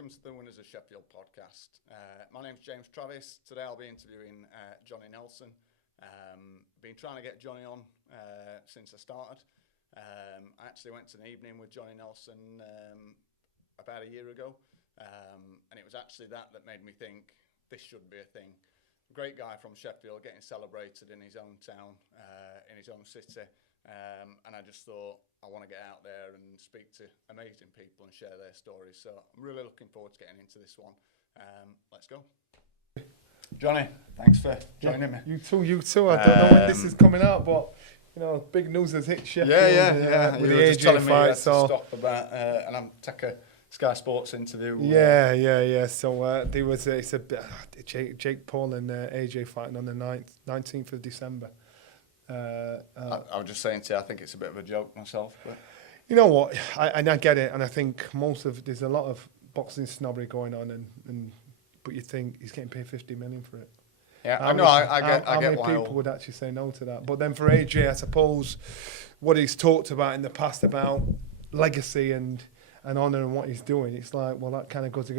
welcome to the Winners of Sheffield Podcast. My name's James Travis. Today I'll be interviewing Johnny Nelson. Been trying to get Johnny on since I started. I actually went to an evening with Johnny Nelson about a year ago, and it was actually that made me think this should be a thing. Great guy from Sheffield, getting celebrated in his own town, in his own city, and I just thought I want to get out there and speak to amazing people and share their stories. So I'm really looking forward to getting into this one. Let's go. Johnny, thanks for joining me. You too. I don't know when this is coming out, but you know, big news has hit Sheffield. With you the were just AJ telling me fight, you had to so stop about, and I'm take a Sky Sports interview. Yeah. So there was Jake Paul and AJ fighting on the 19th of December. I was just saying to you, I think it's a bit of a joke myself, but you know what? I get it, and I think there's a lot of boxing snobbery going on, but you think he's getting paid 50 million for it. Yeah, I know. I get how many why people would actually say no to that? But then for AJ, I suppose what he's talked about in the past about legacy and honour and what he's doing, it's like, well, that kind of goes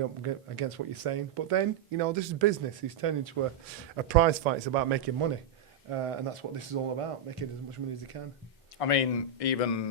against what you're saying. But then, you know, this is business. He's turned into a prize fight. It's about making money. And that's what this is all about, making as much money as he can. I mean, even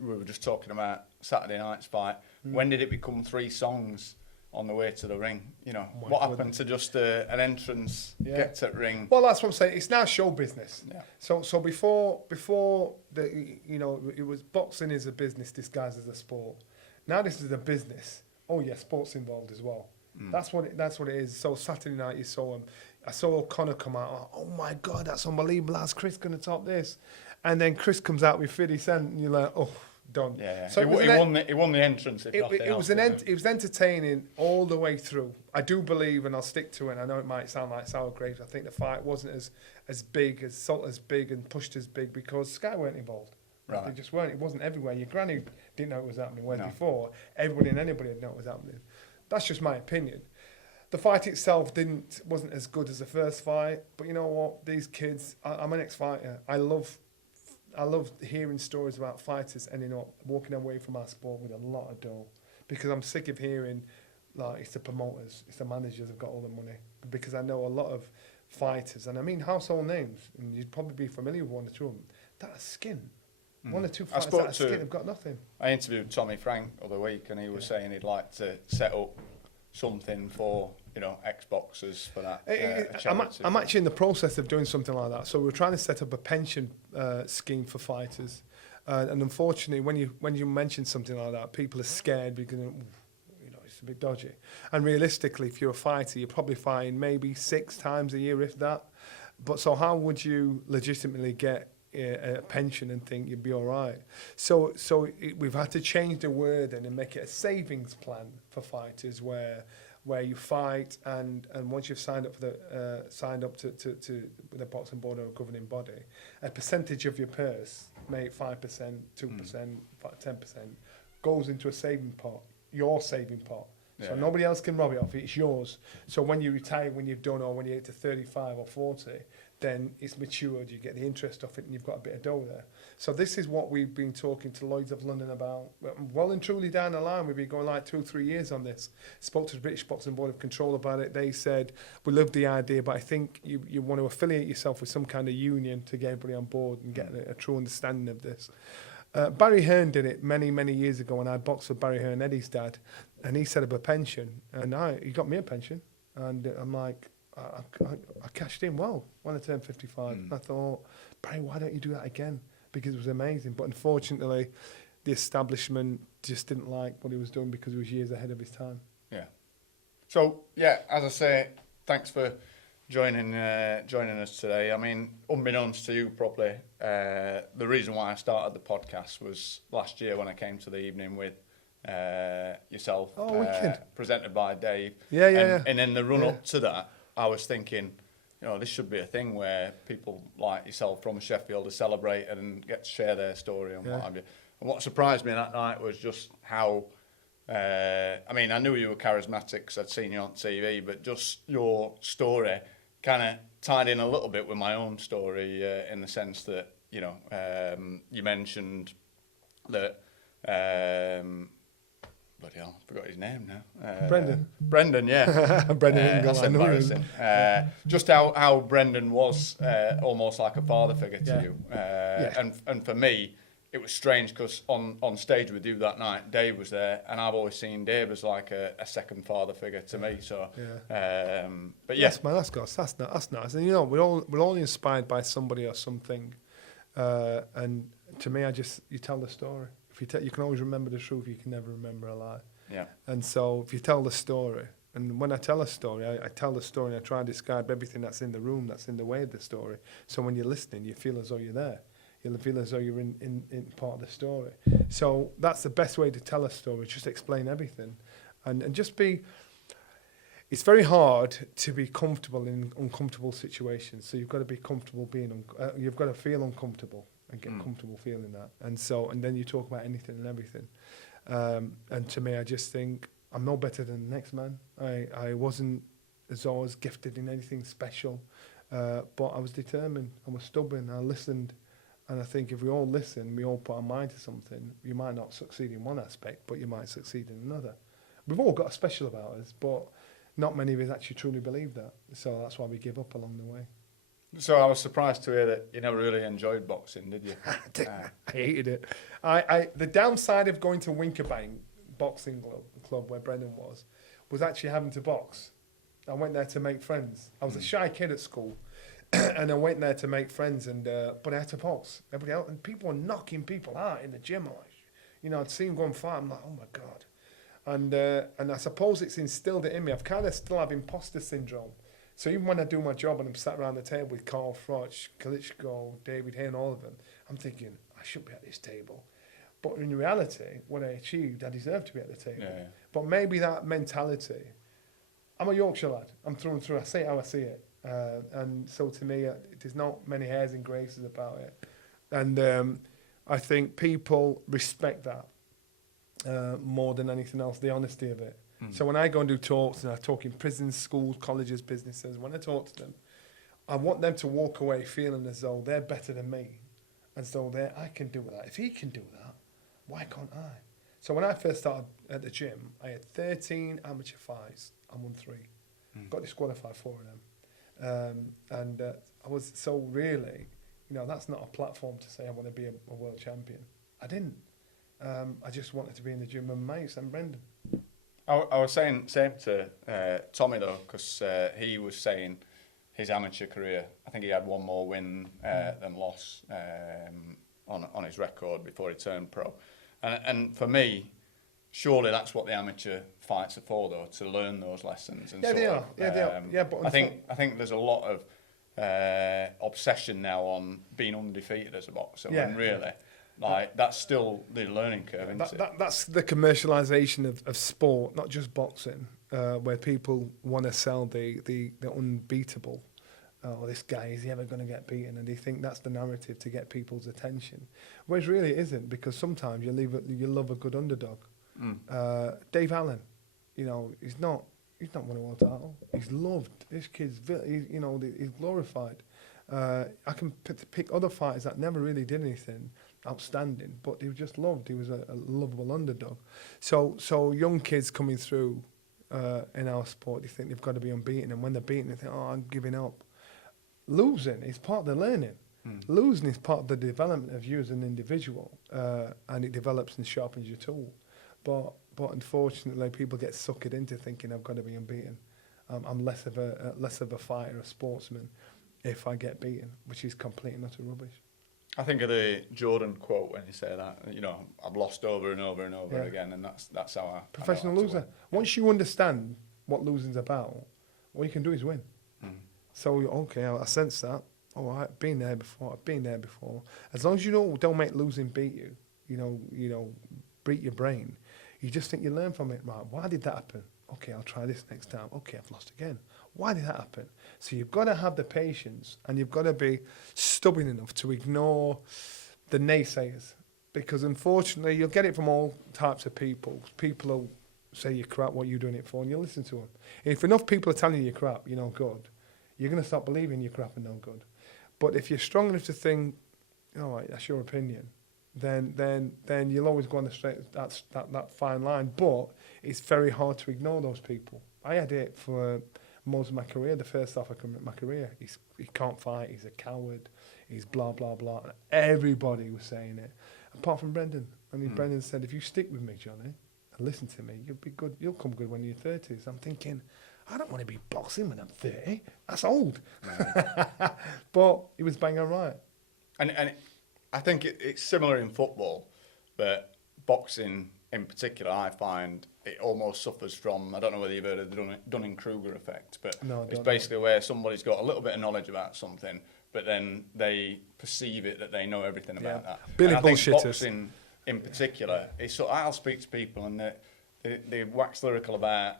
we were just talking about Saturday night's fight. When did it become 3 songs on the way to the ring? You know, what happened to just an entrance, get to the ring? Well, that's what I'm saying. It's now show business. Yeah. So before the, you know, it was boxing is a business disguised as a sport. Now this is a business. Oh yeah, sports involved as well. That's what it is. So Saturday night you saw him. I saw O'Connor come out. Oh my God, that's unbelievable. How's Chris going to top this? And then Chris comes out with 50 Cent, and you're like, oh, done. Yeah. So he won the entrance. It was entertaining all the way through. I do believe, and I'll stick to it. I know it might sound like sour grapes. I think the fight wasn't as big, and pushed as big because Sky weren't involved. Right. They just weren't. It wasn't everywhere. Your granny didn't know it was happening. Whereas before, everybody and anybody had known it was happening. That's just my opinion. The fight itself wasn't as good as the first fight, but you know what? These kids, I'm an ex-fighter. I love hearing stories about fighters ending up walking away from our sport with a lot of dough, because I'm sick of hearing like it's the promoters, it's the managers have got all the money. Because I know a lot of fighters, and I mean household names, and you'd probably be familiar with one or two of them. That skin. 1 or 2 fighters that are skin have got nothing. I interviewed Tommy Frank the other week, and he was saying he'd like to set up something for, you know, ex-boxers for that. I'm actually in the process of doing something like that. So we're trying to set up a pension scheme for fighters, and unfortunately, when you mention something like that, people are scared because you know it's a bit dodgy. And realistically, if you're a fighter, you're probably fighting maybe 6 times a year, if that. But so how would you legitimately get a pension and think you'd be all right? So we've had to change the word and make it a savings plan for fighters where you fight, and once you've signed up to the boxing board or a governing body, a percentage of your purse, maybe 5%, 2%, 10%, goes into a saving pot, your saving pot. So nobody else can rob it off. It's yours. So when you retire, when you've done, or when you get to 35 or 40, then it's matured, you get the interest off it, and you've got a bit of dough there. So this is what we've been talking to Lloyds of London about. Well and truly down the line, we've been going like 2 or 3 years on this. Spoke to the British Boxing Board of Control about it. They said, we love the idea, but I think you want to affiliate yourself with some kind of union to get everybody on board and get a true understanding of this. Barry Hearn did it many, many years ago, and I boxed with Barry Hearn, Eddie's dad, and he set up a pension, and he got me a pension, and I'm like, I cashed in well when I turned 55. I thought, Barry, why don't you do that again? Because it was amazing. But unfortunately, the establishment just didn't like what he was doing because he was years ahead of his time. Yeah. So, as I say, thanks for joining us today. I mean, unbeknownst to you probably, the reason why I started the podcast was last year when I came to the evening with yourself, presented by Dave. And in the run-up to that, I was thinking, you know, this should be a thing where people like yourself from Sheffield are celebrated and get to share their story and what have you. And what surprised me that night was just how, I mean, I knew you were charismatic because I'd seen you on TV, but just your story kind of tied in a little bit with my own story in the sense that, you know, you mentioned that bloody hell, I forgot his name now. Brendan, yeah. Brendan Ingle, That's I know him. embarrassing. Just how Brendan was almost like a father figure to you. And for me, it was strange because on stage with you that night, Dave was there, and I've always seen Dave as like a second father figure to me. So, but yeah, yes, man, that's nice. And you know, we're all inspired by somebody or something. And to me, you tell the story. If you can always remember the truth, you can never remember a lie. Yeah. And so, if you tell the story, and when I tell a story, I tell the story and I try and describe everything that's in the room, that's in the way of the story. So when you're listening, you feel as though you're there. You'll feel as though you're in part of the story. So that's the best way to tell a story, just explain everything. And just be... It's very hard to be comfortable in uncomfortable situations. So you've got to be comfortable being... you've got to feel uncomfortable and get comfortable feeling that. And then you talk about anything and everything. And to me, I just think I'm no better than the next man. I wasn't as always gifted in anything special. But I was determined. I was stubborn. I listened. And I think if we all listen, we all put our mind to something, you might not succeed in one aspect, but you might succeed in another. We've all got a special about us, but not many of us actually truly believe that. So that's why we give up along the way. So I was surprised to hear that you never really enjoyed boxing, did you? I hated it. The downside of going to Winkerbank boxing club where Brendan was actually having to box. I went there to make friends. I was a shy kid at school. And I went there to make friends, but I had to box. Everybody else, and people were knocking people out in the gym. I'd seen them go and fight. I'm like, oh my God. And I suppose it's instilled it in me. I've kind of still have imposter syndrome. So even when I do my job and I'm sat around the table with Carl Froch, Klitschko, David Hay, and all of them, I'm thinking, I should be at this table. But in reality, what I achieved, I deserve to be at the table. Yeah. But maybe that mentality, I'm a Yorkshire lad. I'm through and through. I say it how I see it. And so to me, there's not many hairs and graces about it. And I think people respect that more than anything else, the honesty of it. So when I go and do talks, and I talk in prisons, schools, colleges, businesses, when I talk to them, I want them to walk away feeling as though they're better than me. As though I can do that. If he can do that, why can't I? So when I first started at the gym, I had 13 amateur fights. I won 3. Got disqualified 4 of them. I was so really, that's not a platform to say I want to be a world champion. I didn't. I just wanted to be in the gym with my mates and Brendan. I was saying same to Tommy though, because he was saying his amateur career, I think he had one more win than loss on his record before he turned pro. And for me, surely that's what the amateur fights are for, though, to learn those lessons. And they are. They are. Yeah, but I think there's a lot of obsession now on being undefeated as a boxer. When really, that's still the learning curve, isn't it? That's the commercialisation of sport, not just boxing, where people want to sell the unbeatable. Oh, this guy, is he ever going to get beaten? And they think that's the narrative to get people's attention. Whereas really it isn't, because sometimes you love a good underdog. Dave Allen, he's not won a world title. He's loved. This kid's, he's glorified. I can pick other fighters that never really did anything outstanding, but he was just loved. He was a lovable underdog. So young kids coming through in our sport, they think they've got to be unbeaten, and when they're beaten, they think, oh, I'm giving up. Losing is part of the learning. Losing is part of the development of you as an individual, and it develops and sharpens your tool. But unfortunately, people get suckered into thinking I've got to be unbeaten. I'm less of a fighter, a sportsman, if I get beaten, which is complete and utter rubbish. I think of the Jordan quote when you say that. I've lost over and over and over again, and that's how I. Professional loser. Once you understand what losing's about, all you can do is win. So okay, I sense that. All right, I've been there before. As long as you don't make losing beat you, beat your brain. You just think you learn from it. Right, why did that happen? Okay, I'll try this next time. Okay, I've lost again. Why did that happen? So you've got to have the patience, and you've got to be stubborn enough to ignore the naysayers, because unfortunately you'll get it from all types of people. People will say you're crap, what are you doing it for, and you listen to them. If enough people are telling you you're crap, you're no good, you're going to stop believing you're crap and no good. But if you're strong enough to think, all right, that's your opinion, then you'll always go on the straight that fine line. But it's very hard to ignore those people. I had it for most of my career. The first half of my career, he can't fight. He's a coward. He's blah blah blah. And everybody was saying it, apart from Brendan. I mean, Brendan said, "If you stick with me, Johnny, and listen to me, you'll be good. You'll come good when you're 30s." I'm thinking, I don't want to be boxing when I'm 30. That's old. No. But he was bang on right. And I think it's similar in football, but boxing in particular, I find it almost suffers from, I don't know whether you've heard of the Dunning-Kruger effect, but it's basically where somebody's got a little bit of knowledge about something, but then they perceive it that they know everything about that. Billy and I think bullshitters. Boxing in particular, it's so I'll speak to people and they wax lyrical about,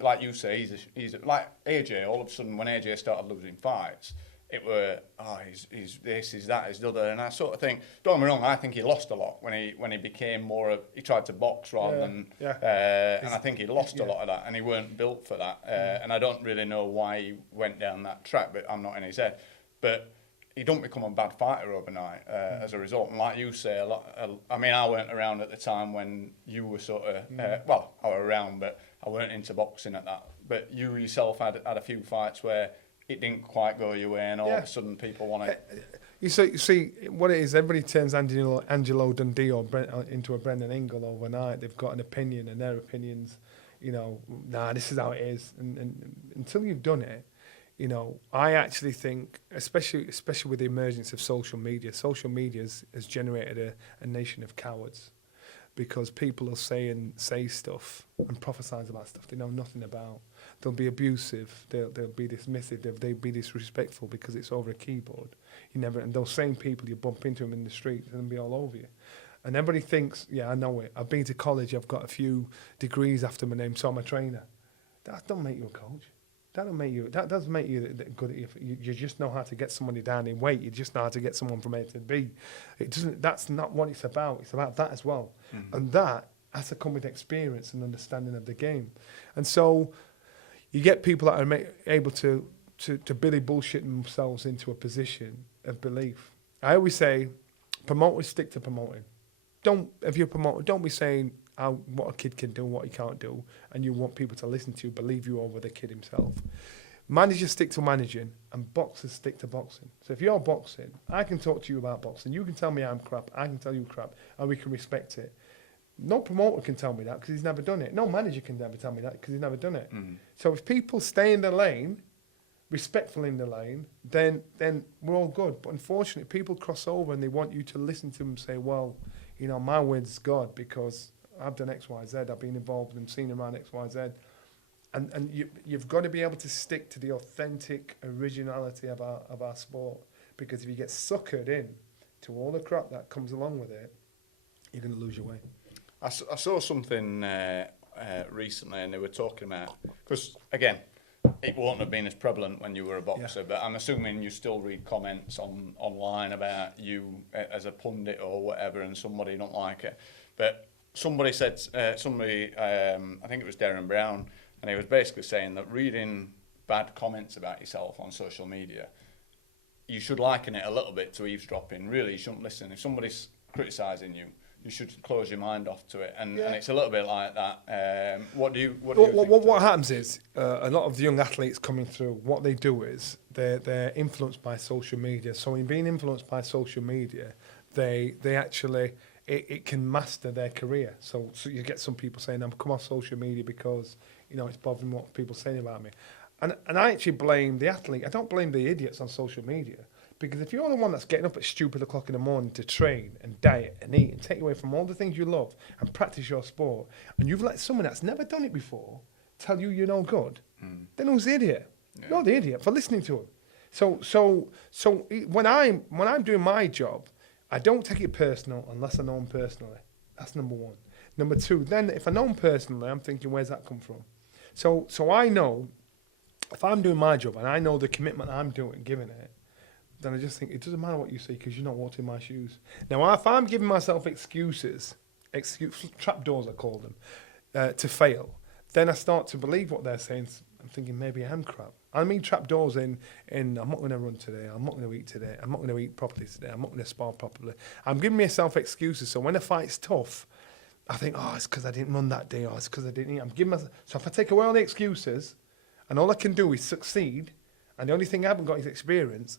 like you say, he's like AJ. All of a sudden, when AJ started losing fights, it were he's this, he's that, he's the other, and I sort of think, don't get me wrong, I think he lost a lot when he became more of, he tried to box rather than, and I think he lost a lot of that, and he weren't built for that, and I don't really know why he went down that track, but I'm not in his head, but he don't become a bad fighter overnight as a result. And like you say, I mean, I weren't around at the time when you were sort of, well, I were around, but I weren't into boxing at that. But you yourself had a few fights where it didn't quite go your way, and all of a sudden people want to... You see, what it is, everybody turns Angelo Dundee or into a Brendan Ingle overnight. They've got an opinion, and their opinions, this is how it is. And until you've done it, I actually think, especially with the emergence of social media has generated a nation of cowards, because people will say stuff and prophesise about stuff they know nothing about. They'll be abusive, they'll be dismissive, they'll be disrespectful because it's over a keyboard. And those same people, you bump into them in the street, they'll be all over you. And everybody thinks, yeah, I know it. I've been to college, I've got a few degrees after my name, so I'm a trainer. That don't make you a coach. That doesn't make you good at you just know how to get somebody down in weight. You just know how to get someone from A to B. That's not what it's about. It's about that as well. Mm-hmm. And that has to come with experience and understanding of the game. And so you get people that are able to Billy bullshit themselves into a position of belief. I always say, promoters stick to promoting. If you're a promoter, don't be saying what a kid can do and what he can't do, and you want people to listen to you, believe you over the kid himself. Managers stick to managing, and boxers stick to boxing. So if you're boxing, I can talk to you about boxing. You can tell me I'm crap, I can tell you crap, and we can respect it. No promoter can tell me that because he's never done it. No manager can never tell me that because he's never done it. Mm. So if people stay in the lane, respectful in the lane, then we're all good. But unfortunately, people cross over and they want you to listen to them and say, well, my word's God because I've done X, Y, Z. I've been involved and seen around X, Y, Z. And you've got to be able to stick to the authentic originality of our sport, because if you get suckered in to all the crap that comes along with it, you're going to lose your way. I saw something recently, and they were talking about, because again, it won't have been as prevalent when you were a boxer, but I'm assuming you still read comments online about you as a pundit or whatever, and somebody don't like it. But somebody said, I think it was Darren Brown, and he was basically saying that reading bad comments about yourself on social media, you should liken it a little bit to eavesdropping. Really, you shouldn't listen. If somebody's criticising you, you should close your mind off to it, and it's a little bit like that. What do you think? What happens is a lot of the young athletes coming through, what they do is they're influenced by social media. So in being influenced by social media, they actually it can master their career. So you get some people saying, "I'm come off social media because it's bothering what people saying about me," and I actually blame the athlete. I don't blame the idiots on social media. Because if you're the one that's getting up at stupid o'clock in the morning to train and diet and eat and take away from all the things you love and practice your sport, and you've let someone that's never done it before tell you you're no good, then who's the idiot? Yeah. You're the idiot for listening to him. So when I'm doing my job, I don't take it personal unless I know him personally. That's number one. Number two, then if I know him personally, I'm thinking, where's that come from? So I know if I'm doing my job and I know the commitment I'm doing, giving it, then I just think it doesn't matter what you say because you're not walking in my shoes. Now, if I'm giving myself excuses, trapdoors I call them, to fail, then I start to believe what they're saying I'm thinking maybe I am crap. I mean trapdoors in I'm not going to run today, I'm not going to eat today, I'm not going to eat properly today, I'm not going to spar properly. I'm giving myself excuses, so when a fight's tough, I think, oh, it's because I didn't run that day, or it's because I didn't eat. I'm giving myself, so if I take away all the excuses, and all I can do is succeed, and the only thing I haven't got is experience,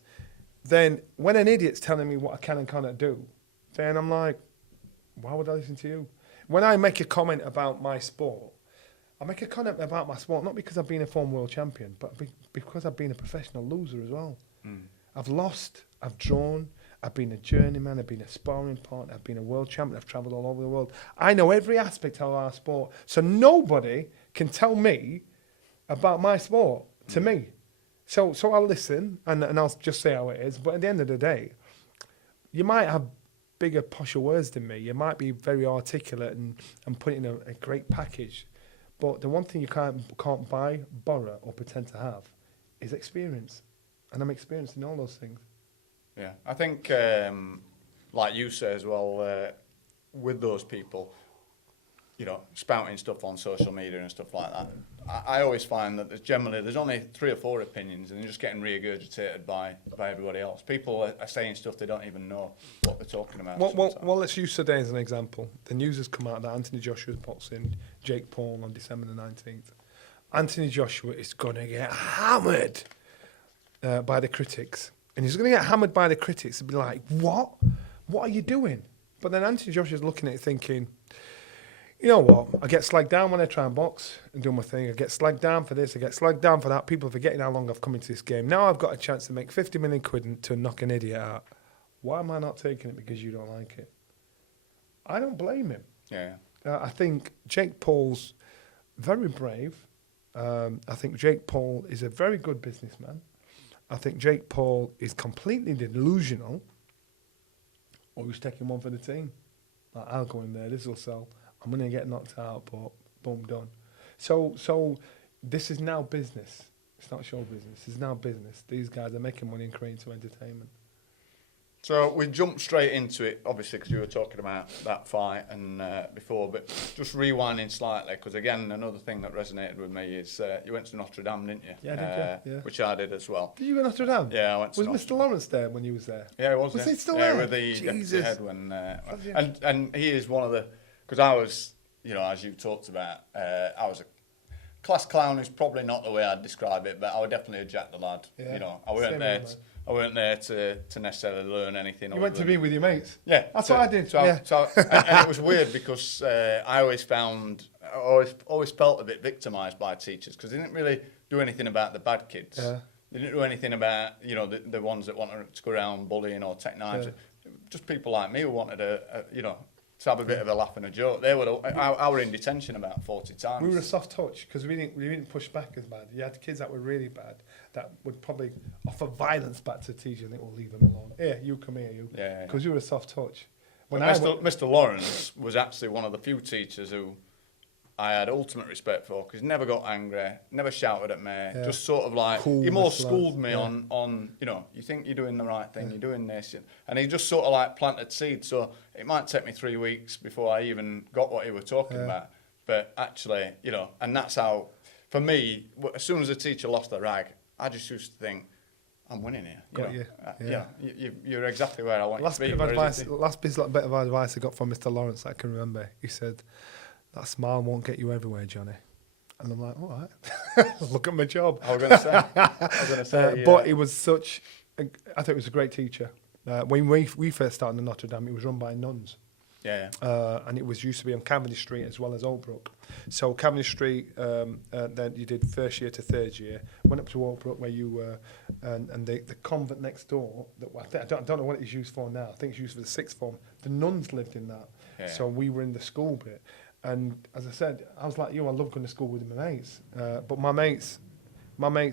then when an idiot's telling me what I can and cannot do, then I'm like, why would I listen to you? When I make a comment about my sport, I make a comment about my sport not because I've been a former world champion, but because I've been a professional loser as well. I've lost, I've drawn, I've been a journeyman, I've been a sparring partner, I've been a world champion, I've travelled all over the world. I know every aspect of our sport, so nobody can tell me about my sport to me. So I'll listen and I'll just say how it is, but at the end of the day, you might have bigger, posher words than me. You might be very articulate and put in a great package. But the one thing you can't buy, borrow, or pretend to have is experience. And I'm experienced in all those things. Yeah, I think, like you say as well, with those people, you know, spouting stuff on social media and stuff like that, I always find that there's only 3 or 4 opinions, and they're just getting regurgitated by everybody else. People are saying stuff they don't even know what they're talking about. Well, let's use today as an example. The news has come out that Anthony Joshua's boxing Jake Paul on December the 19th. Anthony Joshua is going to get hammered by the critics. And he's going to get hammered by the critics and be like, what? What are you doing? But then Anthony Joshua's looking at it thinking, you know what? I get slagged down when I try and box and do my thing. I get slagged down for this. I get slagged down for that. People are forgetting how long I've come into this game. Now I've got a chance to make 50 million quid to knock an idiot out. Why am I not taking it because you don't like it? I don't blame him. Yeah. I think Jake Paul's very brave. I think Jake Paul is a very good businessman. I think Jake Paul is completely delusional, or he's taking one for the team. Like, I'll go in there, this will sell. I'm going to get knocked out, but boom, done. So this is now business. It's not show business. It's now business. These guys are making money and creating some entertainment. So we jumped straight into it, obviously, because you were talking about that fight and before, but just rewinding slightly, because again, another thing that resonated with me is you went to Notre Dame, didn't you? Yeah, I did, yeah. Which I did as well. Did you go to Notre Dame? Yeah, I went to Was Notre Mr. Lawrence there when you was there? Yeah, he was. Was he still there? there? With the deputy Jesus. head when, and he is one of the, because I was, you know, as you talked about, I was a class clown is probably not the way I'd describe it, but I was definitely a Jack the lad. Yeah. You know, I weren't there to necessarily learn anything. You went to be with your mates? Yeah. That's what I did. So, yeah. and it was weird because I always felt a bit victimised by teachers because they didn't really do anything about the bad kids. Yeah. They didn't do anything about, you know, the ones that wanted to go around bullying or take knives. Yeah. Just people like me who wanted to have a bit of a laugh and a joke. They were. I were in detention about 40 times. We were a soft touch because we didn't push back as bad. You had kids that were really bad that would probably offer violence back to the teacher, and it will leave them alone. Here, you come here, you. Yeah. Because you were a soft touch. When Mr. Lawrence was actually one of the few teachers who I had ultimate respect for because he never got angry, never shouted at me, just sort of like, cool, he more schooled me on, you know, you think you're doing the right thing, you're doing this. And he just sort of like planted seeds. So it might take me 3 weeks before I even got what he was talking about. But actually, you know, and that's how, for me, as soon as a teacher lost their rag, I just used to think, I'm winning here. You're exactly where I want you to be. Last bit of advice I got from Mr. Lawrence that I can remember, he said, that smile won't get you everywhere, Johnny. And I'm like, all right, look at my job. I was going to say. But it was such, I thought it was a great teacher. When we first started in Notre Dame, it was run by nuns. Yeah. And it was used to be on Cavendish Street as well as Oakbrook. So Cavendish Street, then you did first year to third year, went up to Oakbrook where you were, and the convent next door, I don't know what it's used for now, I think it's used for the sixth form. The nuns lived in that. Yeah. So we were in the school bit. And as I said, I was like you, I love going to school with my mates. But my mates,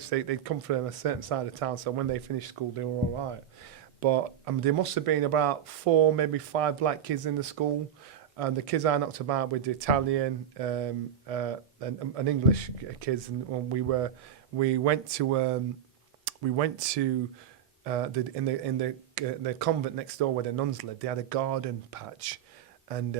they'd come from a certain side of town, so when they finished school, they were all right. But there must have been about 4, maybe 5 black kids in the school. And the kids I knocked about with the Italian and English kids. And when we went to the convent next door where the nuns lived. They had a garden patch, and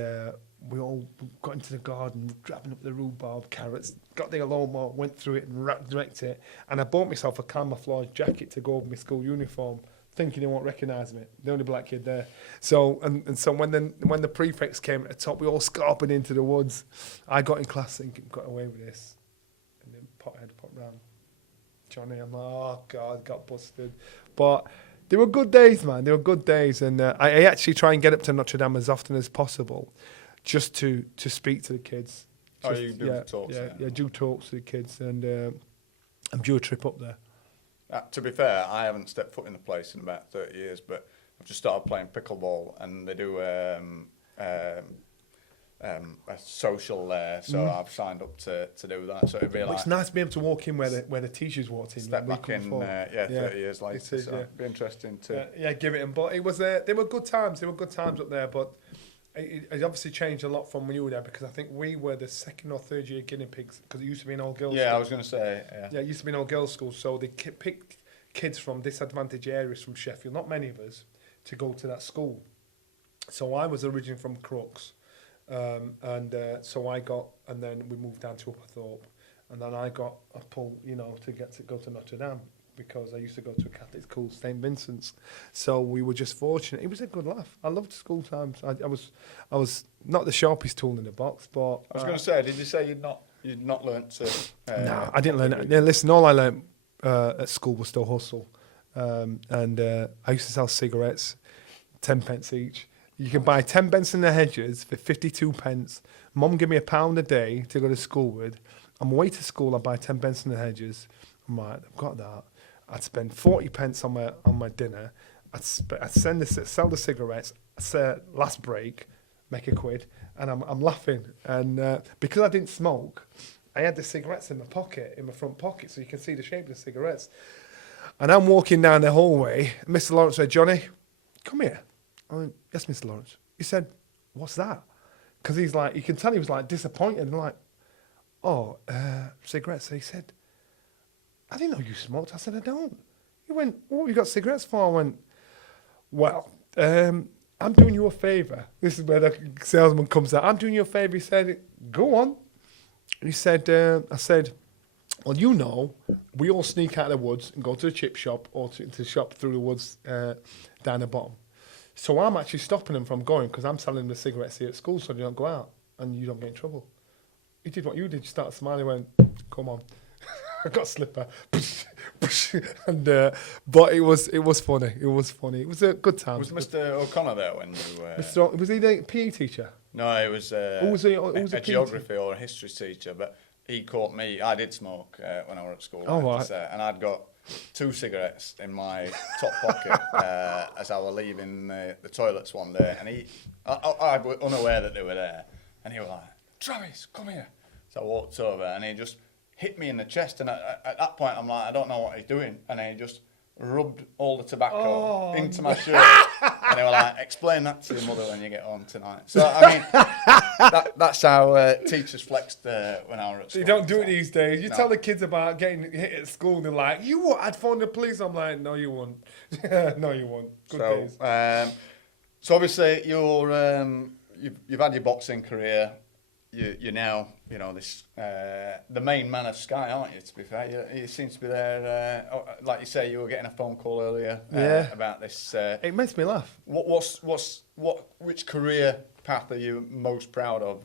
we all got into the garden, grabbing up the rhubarb, carrots, got the lawnmower, went through it and wrecked it. And I bought myself a camouflage jacket to go over my school uniform, thinking they won't recognise me. The only black kid there. So and so when the prefects came at the top, we all scarpered into the woods. I got in class thinking, got away with this. And then pothead put round Johnny. I'm like, oh God, got busted. But they were good days, man. They were good days. And I actually try and get up to Notre Dame as often as possible, just to speak to the kids. Oh, you do talks? Yeah, do talks to the kids, and I'm due a trip up there. To be fair, I haven't stepped foot in the place in about 30 years, but I've just started playing pickleball, and they do a social there, so I've signed up to do that. So it'd be like, it's nice to be able to walk in where the teachers walked in. Step back in, 30 years later. So it'd be interesting to give it in. But it was they were good times. They were good times up there, but. It obviously changed a lot from when you were there, because I think we were the second or third year guinea pigs, because it used to be an all girls. Yeah, school. I was going to say. Yeah, it used to be an all girls school, so they picked kids from disadvantaged areas from Sheffield, not many of us, to go to that school. So I was originally from Crooks, and then we moved down to Upperthorpe, and then I got a pull, to go to Notre Dame, because I used to go to a Catholic school, St. Vincent's. So we were just fortunate. It was a good laugh. I loved school times. I was not the sharpest tool in the box, but... I was going to say, did you say you'd not learnt to... no, I didn't learn it. Yeah, listen, all I learned at school was still hustle. And I used to sell cigarettes, 10 pence each. You can buy 10 pence in the hedges for 52 pence. Mum gave me £1 a day to go to school with. On my way to school, I buy 10 pence in the hedges. I'm like, I've got that. I'd spend 40 pence on my dinner. I'd sell the cigarettes. I'd say last break, make a quid, and I'm laughing. And because I didn't smoke, I had the cigarettes in my front pocket, so you can see the shape of the cigarettes. And I'm walking down the hallway. And Mr. Lawrence said, "Johnny, come here." I went, "Yes, Mr. Lawrence." He said, "What's that?" Because he's like, you can tell he was like disappointed. And like, "Oh, cigarettes." So he said, "I didn't know you smoked." I said, "I don't." He went, "What have you got cigarettes for?" I went, "Well, I'm doing you a favour." This is where the salesman comes out. "I'm doing you a favour." He said, "Go on." He said, I said, "Well, we all sneak out of the woods and go to the chip shop or to shop through the woods down the bottom. So I'm actually stopping them from going, because I'm selling the cigarettes here at school, so they don't go out and you don't get in trouble." He did what you did. You started smiling, went, "Come on." I got a slipper, and but it was funny. It was funny. It was a good time. Was Mr. O'Connor there when you? Was he the PE teacher? No, it was a geography or a history teacher. But he caught me. I did smoke when I was at school. Right. And I'd got 2 cigarettes in my top pocket as I was leaving the toilets one day, and I was unaware that they were there, and he was like, "Travis, come here." So I walked over, and he just hit me in the chest, and at that point I'm like, I don't know what he's doing, and he just rubbed all the tobacco into my shirt, and they were like, "Explain that to your mother when you get home tonight." So I mean, that's how teachers flexed when I was at school. You don't do it these days. You tell the kids about getting hit at school, and they're like, "You what? I'd phone the police." I'm like, "No, you won't." No, you won't. Good days. So obviously you've had your boxing career. You're now, this the main man of Sky, aren't you? To be fair, you seem to be there. Like you say, you were getting a phone call earlier about this. It makes me laugh. Which career path are you most proud of?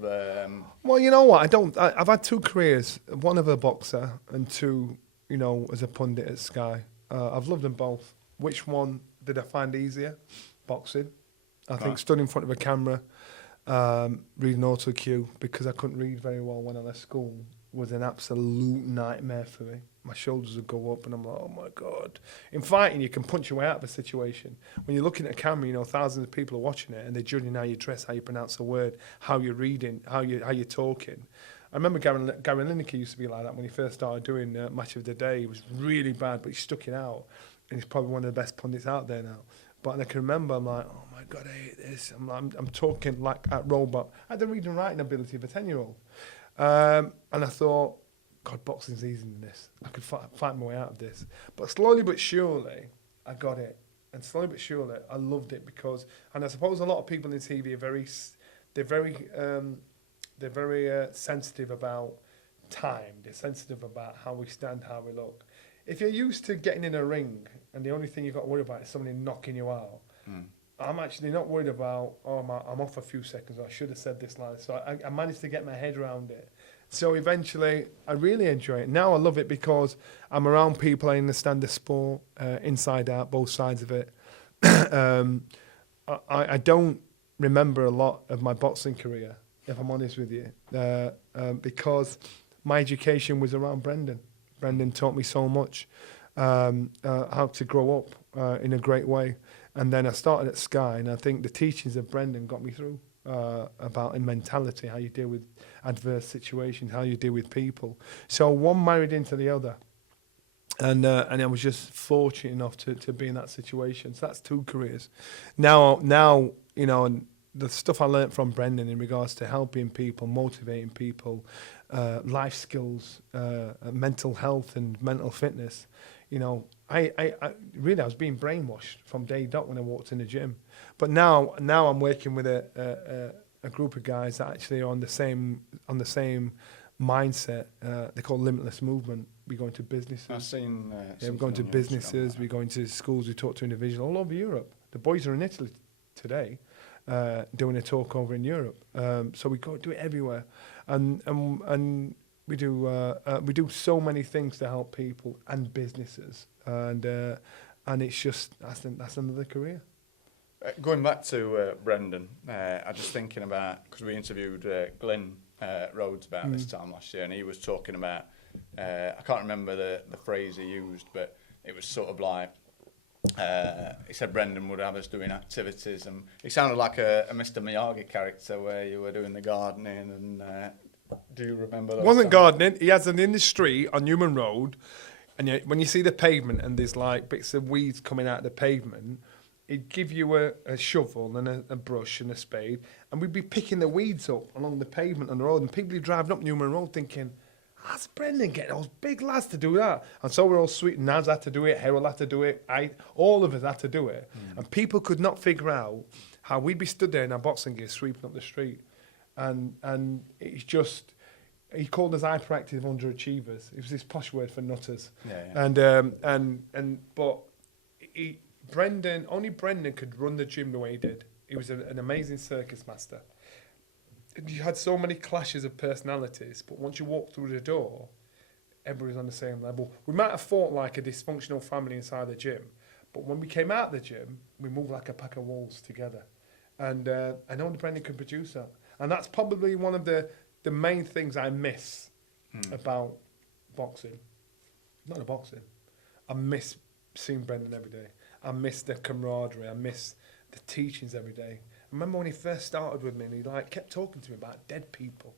Well, you know what? I've had 2 careers. One of a boxer and 2, as a pundit at Sky. I've loved them both. Which one did I find easier? Boxing. I think stood in front of a camera. Reading auto cue, because I couldn't read very well when I left school, was an absolute nightmare for me. My shoulders would go up and I'm like, oh my God. In fighting, you can punch your way out of a situation. When you're looking at a camera, thousands of people are watching it and they're judging how you dress, how you pronounce a word, how you're reading, how you're talking. I remember Gary Lineker used to be like that when he first started doing Match of the Day. He was really bad, but he stuck it out. And he's probably one of the best pundits out there now. But I can remember, I'm like, oh my God, I hate this. I'm talking like a robot. I had the reading and writing ability of a 10-year-old. And I thought, God, boxing's easier than this. I could fight my way out of this. But slowly but surely, I got it. And slowly but surely, I loved it because, and I suppose a lot of people in TV are very sensitive about time. They're sensitive about how we stand, how we look. If you're used to getting in a ring and the only thing you've got to worry about is somebody knocking you out, I'm actually not worried about, I'm off a few seconds, I should have said this line. So I managed to get my head around it. So eventually, I really enjoy it. Now I love it because I'm around people, I understand the sport, inside out, both sides of it. I don't remember a lot of my boxing career, if I'm honest with you, because my education was around Brendan. Brendan taught me so much, how to grow up in a great way. And then I started at Sky, and I think the teachings of Brendan got me through about in mentality, how you deal with adverse situations, how you deal with people. So one married into the other. And I was just fortunate enough to be in that situation. So that's 2 careers. Now, you know, and the stuff I learned from Brendan in regards to helping people, motivating people, life skills, mental health and mental fitness, you know, I was being brainwashed from day dot when I walked in the gym. But now I'm working with a group of guys that actually are on the same mindset. They call Limitless Movement. We go into businesses. I've seen. We're going to businesses. We go into schools. We talk to individuals all over Europe. The boys are in Italy today, doing a talk over in Europe. So we go do it everywhere, and we do so many things to help people and businesses, and it's just that's another career. Going back to Brendan, I'm just thinking about, because we interviewed Glenn Rhodes about this time last year, and he was talking about, I can't remember the phrase he used, but it was sort of like, he said Brendan would have us doing activities, and he sounded like a Mr. Miyagi character where you were doing the gardening, and do you remember that? It wasn't gardening. He has an industry on Newman Road, and when you see the pavement and there's like bits of weeds coming out of the pavement, he'd give you a shovel and a brush and a spade, and we'd be picking the weeds up along the pavement on the road, and people would be driving up Newman Road thinking, how's Brendan getting those big lads to do that? And so we're all sweet. Naz had to do it, Harold had to do it, all of us had to do it. And people could not figure out how we'd be stood there in our boxing gear sweeping up the street. And it's just, he called us hyperactive underachievers. It was this posh word for nutters. But only Brendan could run the gym the way he did. He was an amazing circus master. You had so many clashes of personalities, but once you walked through the door, everybody's on the same level. We might have fought like a dysfunctional family inside the gym, but when we came out of the gym, we moved like a pack of wolves together. And only Brendan could produce that. And that's probably one of the main things I miss about boxing. Not the boxing. I miss seeing Brendan every day. I miss the camaraderie. I miss the teachings every day. I remember when he first started with me, and he kept talking to me about dead people.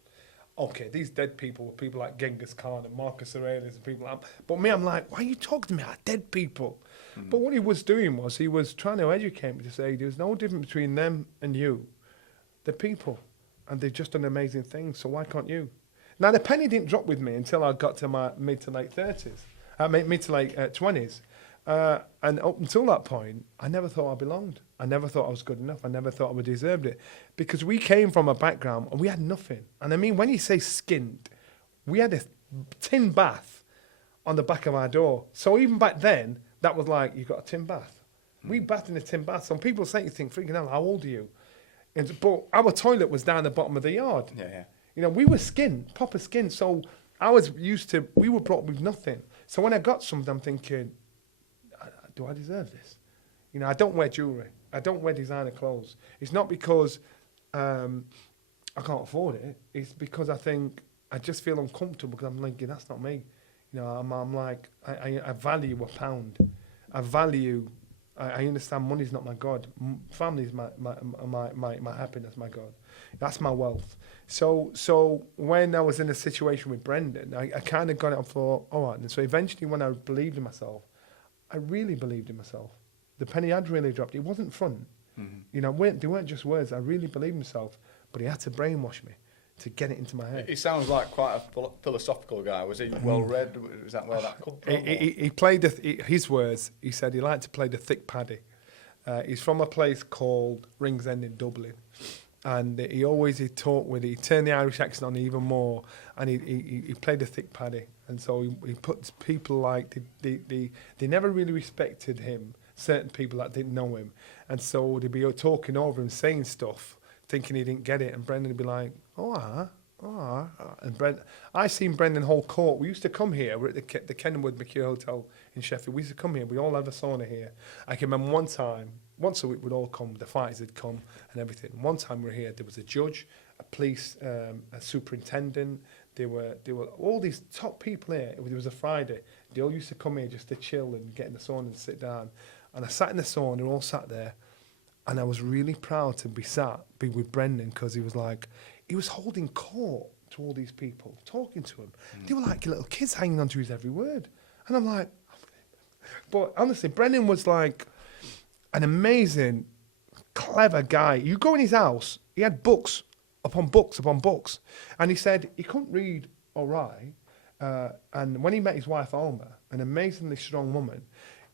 Okay, these dead people were people like Genghis Khan and Marcus Aurelius and people like that. But me, I'm like, why are you talking to me about dead people? But what he was doing was he was trying to educate me to say there's no difference between them and you. They're people, and they've just done amazing things, so why can't you? Now, the penny didn't drop with me until I got to my mid to late 20s. And up until that point, I never thought I belonged. I never thought I was good enough. I never thought I deserved it. Because we came from a background and we had nothing. And I mean, when you say skint, we had a tin bath on the back of our door. So even back then, that was like, you got a tin bath. We bathed in a tin bath. Some people say, you think, freaking hell, how old are you? But our toilet was down the bottom of the yard. Yeah. You know, we were skint, proper skint. So we were brought with nothing. So when I got something, I'm thinking, do I deserve this? You know, I don't wear jewellery. I don't wear designer clothes. It's not because I can't afford it. It's because I just feel uncomfortable because I'm thinking, that's not me. You know, I'm like, I value a pound. I understand money's not my God. Family's my happiness, my God. That's my wealth. So when I was in a situation with Brendan, I kind of got it and thought, all right. And so eventually when I believed in myself, I really believed in myself. The penny had really dropped. It wasn't fun. You know, they weren't just words. I really believed in myself, but he had to brainwash me to get it into my head. He sounds like quite a philosophical guy. Was he well read? Was that where that come from? He played his words. He said he liked to play the thick paddy. He's from a place called Ringsend in Dublin, And he'd talk with it. He turned the Irish accent on even more, and he played a thick paddy. And so he puts people like they never really respected him. Certain people that didn't know him, and so they'd be talking over him, saying stuff, thinking he didn't get it. And Brendan would be like, And I seen Brendan whole court. We used to come here. We're at the Kenwood McHugh Hotel in Sheffield. We used to come here. We all have a sauna here. I can remember once a week we'd all come. The fighters would come and everything. One time we were here. There was a judge, a police, a superintendent. There were all these top people here. It was a Friday. They all used to come here just to chill and get in the sauna and sit down. And I sat in the sauna. They all sat there, and I was really proud to be with Brendan, because he was holding court to all these people, talking to them. They were like little kids hanging on to his every word. And I'm like, but honestly, Brendan was like an amazing, clever guy. You go in his house, he had books upon books upon books. And he said he couldn't read or write. And when he met his wife, Alma, an amazingly strong woman,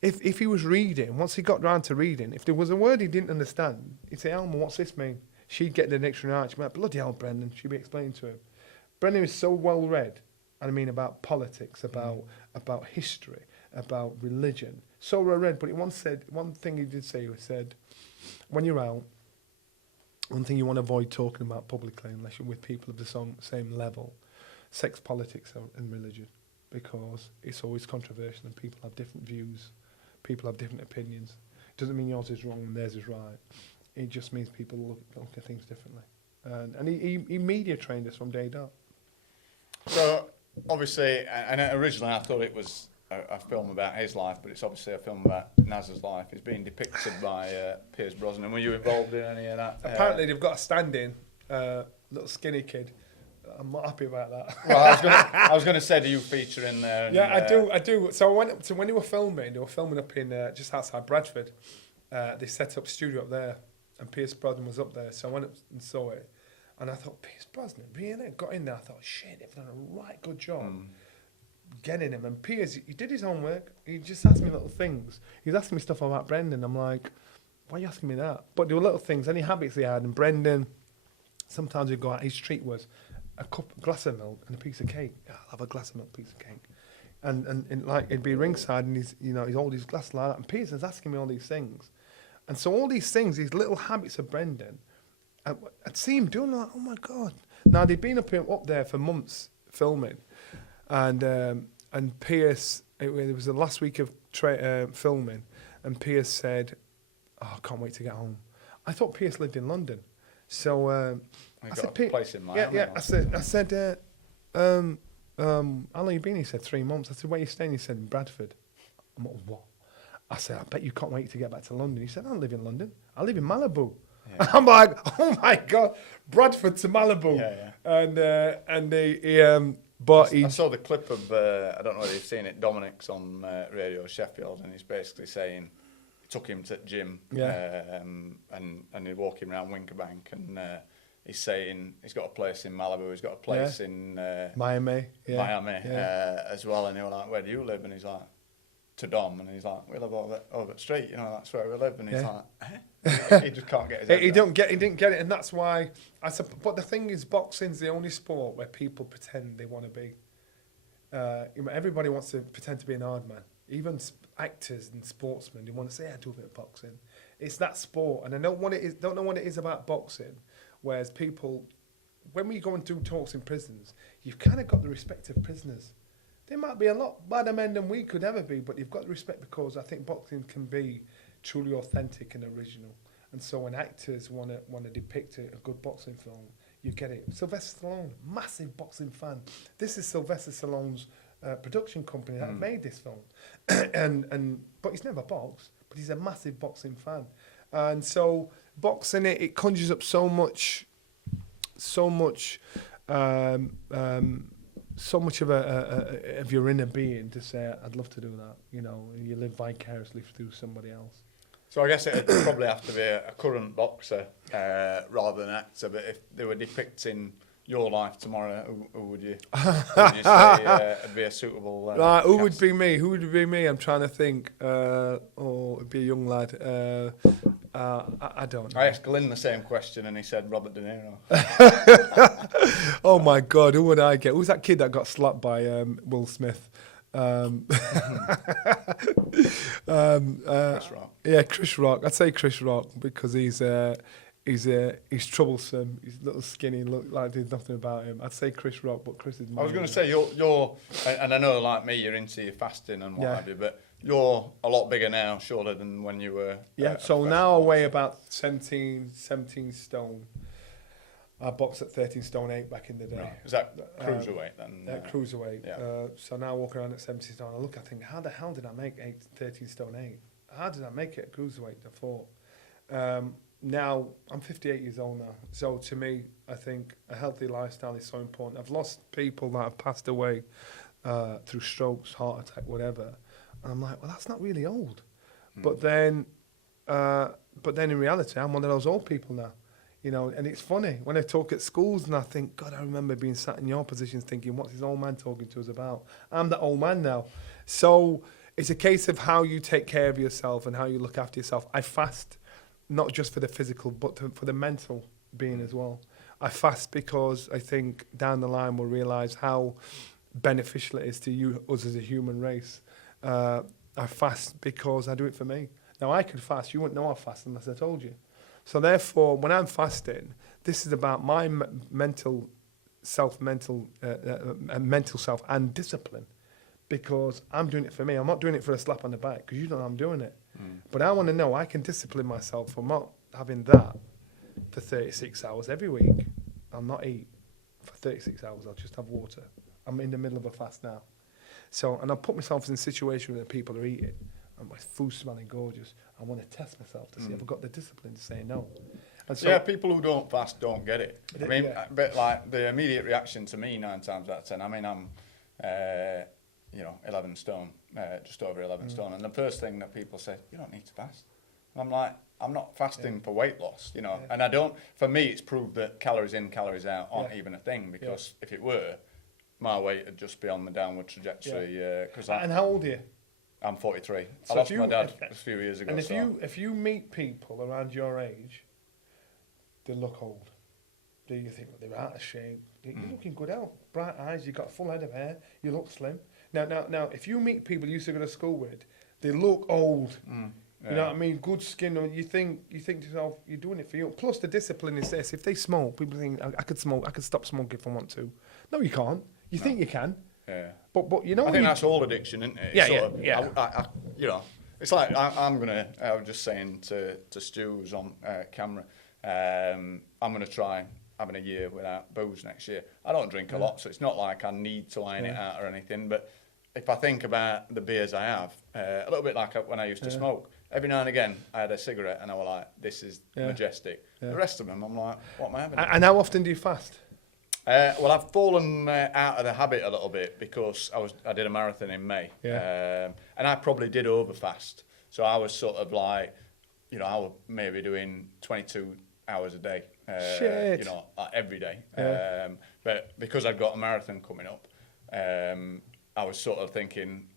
if he was reading, once he got round to reading, if there was a word he didn't understand, he'd say, Alma, what's this mean? She'd get the dictionary out. She'd be like, bloody hell, Brendan. She'd be explaining to him. Brendan is so well read, and I mean about politics, about history, about religion. So well read, but he once said, one thing he did say, he said, when you're out, one thing you want to avoid talking about publicly, unless you're with people of the same level, sex, politics, and religion, because it's always controversial and people have different views, people have different opinions. It doesn't mean yours is wrong and theirs is right. It just means people look at things differently. And he media trained us from day dot. So, obviously, and originally I thought it was a film about his life, but it's obviously a film about Naz's life. It's being depicted by Pierce Brosnan. Were you involved in any of that? Apparently they've got a stand-in, little skinny kid. I'm not happy about that. Well, I was going to say, do you feature in there? And, yeah, I do. So when they were filming up in just outside Bradford. They set up studio up there, and Pierce Brosnan was up there. So I went up and saw it, and I thought, Pierce Brosnan, really? Got in there. I thought, shit, they've done a right good job getting him. And Pierce, he did his own work. He just asked me little things. He was asking me stuff about Brendan. I'm like, why are you asking me that? But there were little things, any habits he had. And Brendan, sometimes he'd go out, his treat was a glass of milk and a piece of cake. Yeah, I'll have a glass of milk, piece of cake. And like, it'd be ringside, and he's hold his glass like that. And Pierce is asking me all these things. And so all these things, these little habits of Brendan, I'd see him doing like, oh my God. Now, they'd been up there for months filming. And Pierce, it was the last week of filming, and Pierce said, oh, I can't wait to get home. I thought Pierce lived in London. So I said, got a place in Miami. Yeah. I said, how long you been? He said 3 months. I said, where are you staying? He said, in Bradford. I'm like, what? I said, I bet you can't wait to get back to London. He said, I don't live in London. I live in Malibu. Yeah. I'm like, oh my God, Bradford to Malibu. Yeah. And I saw the clip of, I don't know whether you've seen it, Dominic's on Radio Sheffield, and he's basically saying, took him to the gym, and he'd walk him around Winkerbank, and he's saying he's got a place in Malibu, he's got a place in Miami as well, and they were like, where do you live? And he's like, to Dom, and he's like, we live over the street, that's where we live, and he's like, he just can't get his head he didn't get it, and that's why I said. But the thing is, boxing's the only sport where people pretend they want to be. Everybody wants to pretend to be an hard man. Even actors and sportsmen, they want to say, I do a bit of boxing. It's that sport, and I don't know what it is about boxing. Whereas people, when we go and do talks in prisons, you've kind of got the respect of prisoners. They might be a lot better men than we could ever be, but you've got the respect, because I think boxing can be truly authentic and original. And so when actors want to depict a good boxing film, you get it. Sylvester Stallone, massive boxing fan. This is Sylvester Stallone's production company that made this film, but he's never boxed, but he's a massive boxing fan. And so boxing, it conjures up so much of your inner being to say, I'd love to do that. You live vicariously through somebody else. So I guess it would probably have to be a current boxer rather than an actor. But if they were depicting your life tomorrow, who would you say would be a suitable who would be me? Who would be me? I'm trying to think. It'd be a young lad. I don't know. I asked Glyn the same question and he said Robert De Niro. Oh my God, who would I get? Who's that kid that got slapped by Will Smith? Chris Rock. Yeah, Chris Rock. I'd say Chris Rock because he's troublesome. He's little skinny, look like there's nothing about him. I'd say Chris Rock, but Chris is. I was going to say you're, and I know like me, you're into your fasting and what have you, but you're a lot bigger now, surely, than when you were. Yeah. So now I weigh about 17 stone. I boxed at 13 stone 8 back in the day. Right. Is that cruiserweight then? Cruiserweight. Yeah. So now I walk around at 70 stone. I think, how the hell did I make 13 stone 8? How did I make it at cruiserweight? I thought. Now I'm 58 years old now. So to me, I think a healthy lifestyle is so important. I've lost people that have passed away through strokes, heart attack, whatever. And I'm like, well, that's not really old. But then in reality, I'm one of those old people now. You know, and it's funny when I talk at schools and I think, God, I remember being sat in your positions thinking, what's this old man talking to us about? I'm that old man now. So it's a case of how you take care of yourself and how you look after yourself. I fast, not just for the physical, but for the mental being as well. I fast because I think down the line we'll realise how beneficial it is to us as a human race. I fast because I do it for me. Now, I could fast. You wouldn't know I fast unless I told you. So therefore, when I'm fasting, this is about my mental self and discipline, because I'm doing it for me. I'm not doing it for a slap on the back, because you don't know I'm doing it. But I want to know I can discipline myself for not having that for 36 hours every week. I'll not eat for 36 hours. I'll just have water. I'm in the middle of a fast now. So, and I'll put myself in a situation where people are eating and my food's smelling gorgeous. I want to test myself to see if I've got the discipline to say no. And so, yeah, people who don't fast don't get it. I mean, but like the immediate reaction to me 9 times out of 10, I mean, I'm, 11 stone, just over 11 stone. And the first thing that people say, you don't need to fast. And I'm like, I'm not fasting for weight loss, you know. And I don't, for me, it's proved that calories in, calories out aren't even a thing, because if it were, my weight would just be on the downward trajectory. And how old are you? I'm 43. So I lost my dad a few years ago. And if you meet people around your age, they look old. Do you think they're out of shape? You're looking good out. Bright eyes, you've got a full head of hair, you look slim. Now, if you meet people you used to go to school with, they look old. You know what I mean? Good skin. Or you think to yourself, you're doing it for you. Plus, the discipline is this: if they smoke, people think I could smoke. I could stop smoking if I want to. No, you can't. You think you can. Yeah. But you know. I think that's all addiction, isn't it? Yeah. I, it's like I was just saying to Stu, who's on camera, I'm gonna try having a year without booze next year. I don't drink a lot, so it's not like I need to iron it out or anything. But if I think about the beers I have, a little bit like when I used to smoke. Every now and again, I had a cigarette and I was like, this is majestic. The rest of them, I'm like, what am I having? And how often do you fast? Well, I've fallen out of the habit a little bit because I did a marathon in May. And I probably did overfast. So I was sort of like, I was maybe doing 22 hours a day. Shit. Every day. But because I'd got a marathon coming up, I was sort of thinking,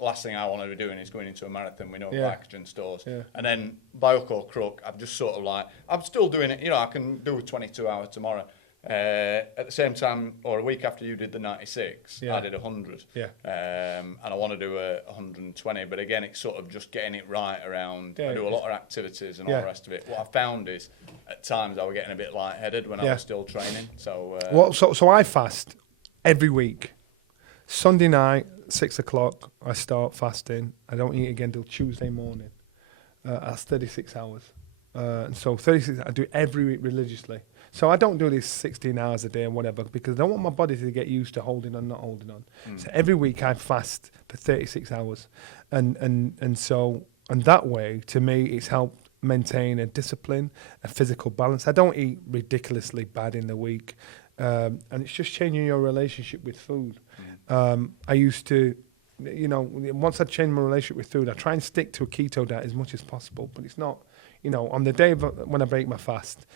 last thing I want to be doing is going into a marathon with no glycogen stores. And then by hook or crook, I'm just sort of like, I'm still doing it. I can do 22 hours tomorrow. At the same time, or a week after you did the 96, I did 100. And I want to do 120. But again, it's sort of just getting it right around. I do a lot of activities and all the rest of it. What I found is, at times, I was getting a bit lightheaded when I was still training. So, so I fast every week. Sunday night, 6 o'clock, I start fasting. I don't eat again till Tuesday morning. That's 36 hours. And so 36, I do it every week religiously. So I don't do this 16 hours a day and whatever, because I don't want my body to get used to holding on, not holding on. So every week I fast for 36 hours. And that way, to me, it's helped maintain a discipline, a physical balance. I don't eat ridiculously bad in the week. And it's just changing your relationship with food. I used to, once I changed my relationship with food, I try and stick to a keto diet as much as possible. But it's not, on the day when I break my fast,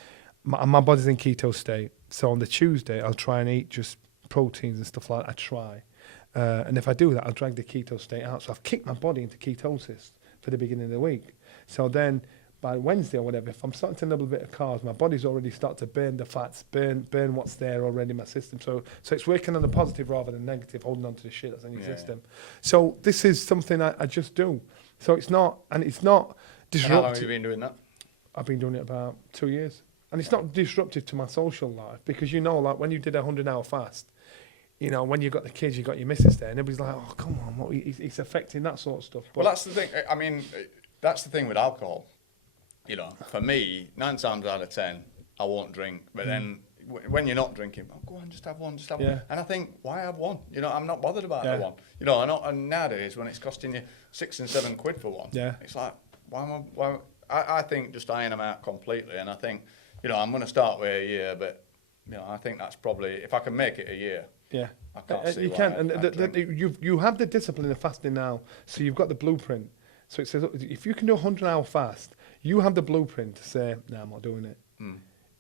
my body's in keto state. So on the Tuesday, I'll try and eat just proteins and stuff like that. I try. And if I do that, I'll drag the keto state out. So I've kicked my body into ketosis for the beginning of the week. So then by Wednesday or whatever, if I'm starting to nibble a bit of carbs, my body's already started to burn the fats, burn what's there already in my system. So it's working on the positive rather than negative, holding on to the shit that's in your system. So this is something I just do. So it's not disruptive. And how long have you been doing that? I've been doing it about 2 years. And it's not disruptive to my social life because, like when you did a 100-hour fast, when you got the kids, you got your missus there, and everybody's like, oh, come on, it's affecting that sort of stuff. But well, that's the thing. I mean, that's the thing with alcohol. For me, 9 times out of 10, I won't drink. But then when you're not drinking, go on, just have one. And I think, why have one? I'm not bothered about the one. And nowadays, when it's costing you £6 and £7 for one, it's like, why? I think just iron them out completely. And I think, I'm going to start with a year, but, I think that's probably, if I can make it a year. Yeah, I can't see you why can, and you have the discipline of fasting now, so you've got the blueprint. So it says if you can do a 100-hour fast, you have the blueprint to say, "No, I'm not doing it."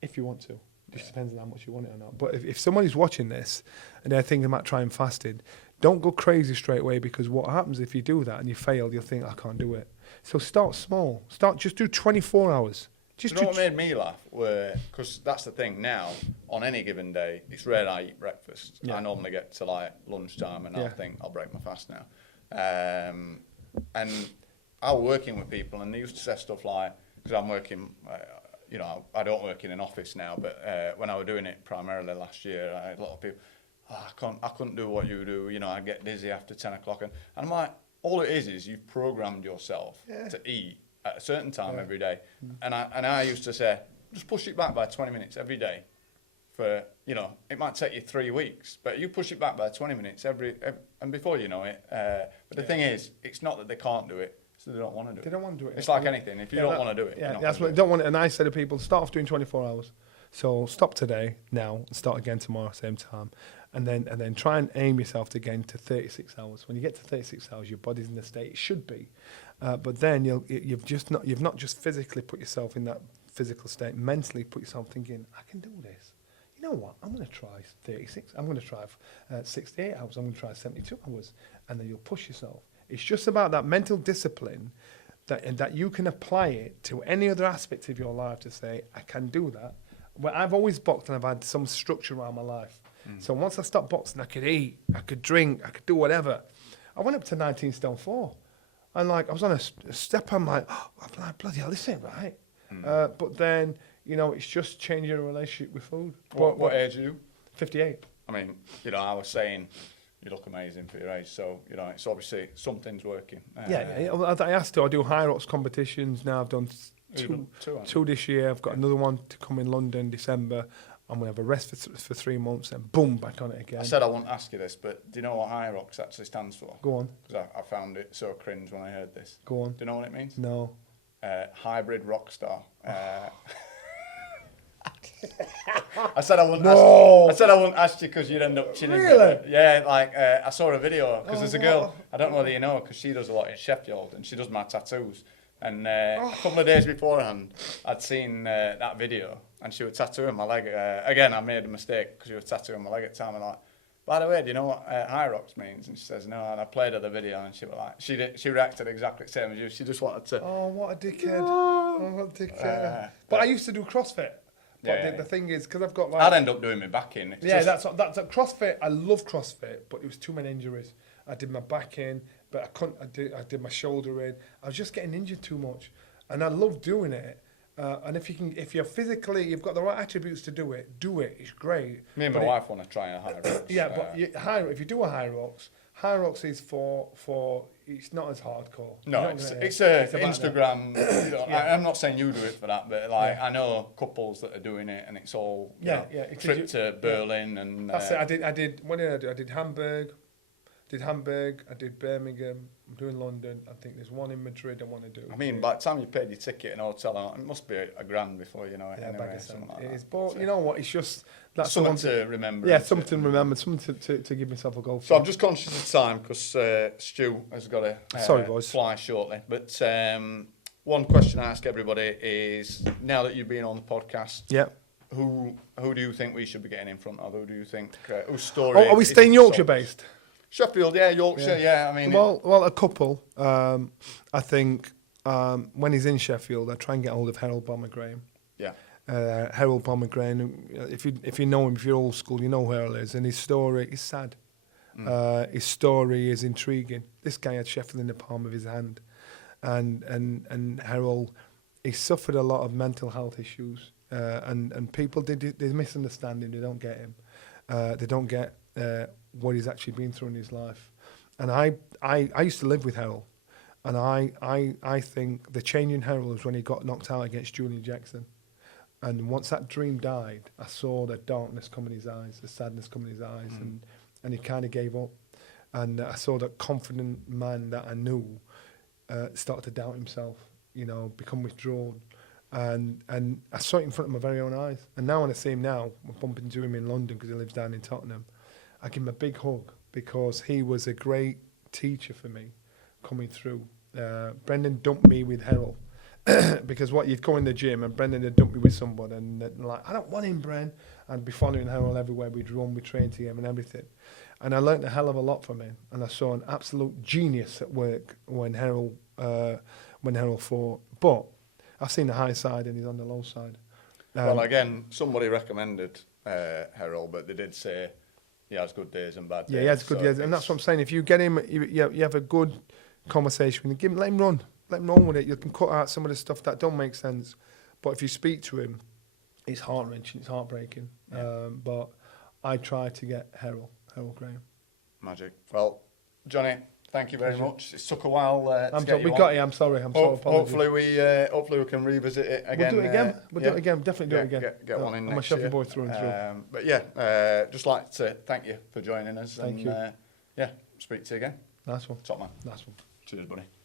If you want to, it just depends on how much you want it or not. But if somebody's watching this and they're thinking about trying fasting, don't go crazy straight away because what happens if you do that and you fail, you'll think, "I can't do it." So start small. Just do 24 hours. Just what made me laugh because that's the thing now, on any given day, it's rare I eat breakfast. I normally get to like lunchtime and I'll think I'll break my fast now. And I was working with people and they used to say stuff like, because I'm working, I don't work in an office now, but when I was doing it primarily last year, I had a lot of people, I couldn't do what you do, I get dizzy after 10 o'clock. And I'm like, all it is you've programmed yourself to eat at a certain time every day. And I used to say, just push it back by 20 minutes every day for, it might take you 3 weeks, but you push it back by 20 minutes every and before you know it. But the thing is, it's not that they can't do it, so they don't want to do it. They don't want to do it. It's like anything. If you don't want to do it, that's what I don't want it. And I say to people, start off doing 24 hours. So stop today, now, and start again tomorrow, same time. And then try and aim yourself to get into 36 hours. When you get to 36 hours, your body's in the state it should be. But then you've not just physically put yourself in that physical state, mentally put yourself thinking, I can do this. You know what? I'm going to try 36. I'm going to try 68 hours. I'm going to try 72 hours. And then you'll push yourself. It's just about that mental discipline that you can apply it to any other aspect of your life to say, I can do that. Well, I've always boxed and I've had some structure around my life. So once I stopped boxing, I could eat, I could drink, I could do whatever. I went up to 19 stone 4. And I was on a step, I'm like, bloody hell, this ain't right. But then, it's just changing your relationship with food. What age are you? 58. I mean, I was saying, you look amazing for your age, so, it's obviously something's working. I asked to, I do high rocks competitions now. I've done two this year. I've got another one to come in London, December. I'm going to have a rest for 3 months and boom, back on it again. I said I won't ask you this, but do you know what HYROX actually stands for? Go on. Because I found it so cringe when I heard this. Go on. Do you know what it means? No. Hybrid rock star. I said I wouldn't ask you because you'd end up chinning. Really? Yeah, I saw a video because there's a girl, I don't know whether you know her, because she does a lot in Sheffield and she does my tattoos. And a couple of days beforehand, I'd seen that video and she was tattooing my leg. Again, I made a mistake because she was tattooing my leg at the time. And like, by the way, do you know what HYROX means? And she says, no. And I played her the video and she was like, she reacted exactly the same as you. She just wanted to. Oh, what a dickhead. Oh, what a dickhead. But I used to do CrossFit. But the thing is, because I've got I'd end up doing my back in. That's CrossFit. I love CrossFit, but it was too many injuries. I did my back in, but I couldn't. I did my shoulder in. I was just getting injured too much, and I love doing it. And if you're physically, you've got the right attributes to do it. It's great. Me and my wife want to try a HYROX. If you do a HYROX is for it's not as hardcore. No, it's Instagram. I'm not saying you do it for that, but I know couples that are doing it, and it's all trip to Berlin and. That's it. I did. What did I do? I did Hamburg. I did Birmingham. I'm doing London. I think there's one in Madrid I want to do. I mean, by the time you paid your ticket and hotel, it must be a grand before you know it. Yeah, anyway, it is. But you know what? It's just that's something to remember. Yeah, something to remember. Something to give myself a goal for. So I'm just conscious of time because Stu has got to fly shortly. But one question I ask everybody is: now that you've been on the podcast, who do you think we should be getting in front of? Who do you think whose story? Are we staying Yorkshire based? Sheffield, Yorkshire, I mean... Well, a couple. I think when he's in Sheffield, I try and get hold of Harold Bomber Graham. Yeah. Harold Bomber Graham, if you know him, if you're old school, you know who Harold is, and his story is sad. His story is intriguing. This guy had Sheffield in the palm of his hand, and Harold, he suffered a lot of mental health issues, and people they misunderstand him. They don't get him. They don't get what he's actually been through in his life. And I used to live with Harold, and I think the change in Harold was when he got knocked out against Julian Jackson. And once that dream died, I saw the darkness come in his eyes, the sadness come in his eyes, and he kind of gave up. And I saw that confident man that I knew start to doubt himself, become withdrawn. And I saw it in front of my very own eyes. And now when I see him now, I'm bumping into him in London because he lives down in Tottenham. I give him a big hug because he was a great teacher for me coming through. Brendan dumped me with Harold. Because you'd go in the gym and Brendan would dump me with someone and like, I don't want him, Bren. I'd be following Harold everywhere. We'd run, we'd train together and everything. And I learnt a hell of a lot from him. And I saw an absolute genius at work when Harold fought. But I've seen the high side and he's on the low side. Well, again, somebody recommended Harold, but they did say he has good days and bad days. Yeah, he has good days. And that's what I'm saying. If you get him, you have a good conversation with him, let him run. Let him run with it. You can cut out some of the stuff that don't make sense. But if you speak to him, it's heart-wrenching, it's heartbreaking. Yeah. But I try to get Harold Graham. Magic. Well, Johnny, thank you very much. It took a while to get you we on. got you, I'm sorry. Hopefully we can revisit it again. We'll do it again. We'll do it again. Definitely do it again. Get one in I'm next a Sheffield year. boy through and through. But yeah, just like to thank you for joining us. Thank you. Yeah, speak to you again. Nice one. Top man. Nice one. Cheers, buddy.